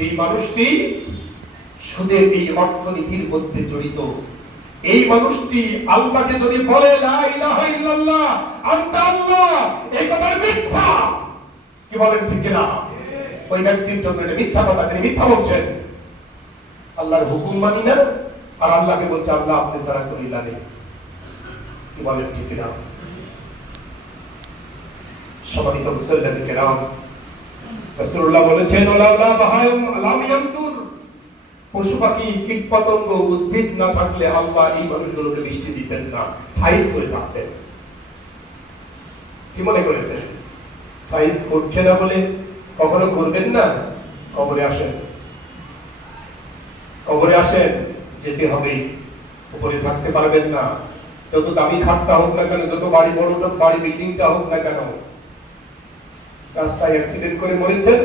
যে মানুষটি সুদের এই অর্থনীতির মধ্যে জড়িত, এই মানুষটি আল্লাহকে যদি বলে লা ইলাহা ইল্লাল্লাহ আনতা আল্লাহ, এই কথার মিথ্যা, কি বলেন ঠিক না? ওই ব্যক্তির জন্য এটা মিথ্যা কথা, তিনি মিথ্যা বলছেন। আল্লাহর হুকুম মানি না আর আল্লাহকে বলছে আল্লাহ আপনি ছাড়া কোনো ইলাহ নেই, কি বলেন ঠিক না? সম্মানিত মুসল্লিদের কেরাম, রাসূলুল্লাহ বলেছেন ওয়ালাউলা বাহায়ুম লাম ইয়ামতুর, পশু পাখি কীট পতঙ্গ উদ্ভিদ না থাকলে আল্লাহ এই মানুষগুলোকে বৃষ্টি দিতেন না, সাইজ হয়ে থাকতেন। কি মনে করেছেন সাইজ করছে না বলে কখনো করবেন না? কবরে আসেন, কবরে আসেন, যেতে হবে, উপরে থাকতে পারবেন না। যত দামি খাটটা হোক না কেন, যত বাড়ি বড় বাড়ি বিল্ডিংটা হোক না কেন, রাস্তায় অ্যাক্সিডেন্ট করে মরেছেন,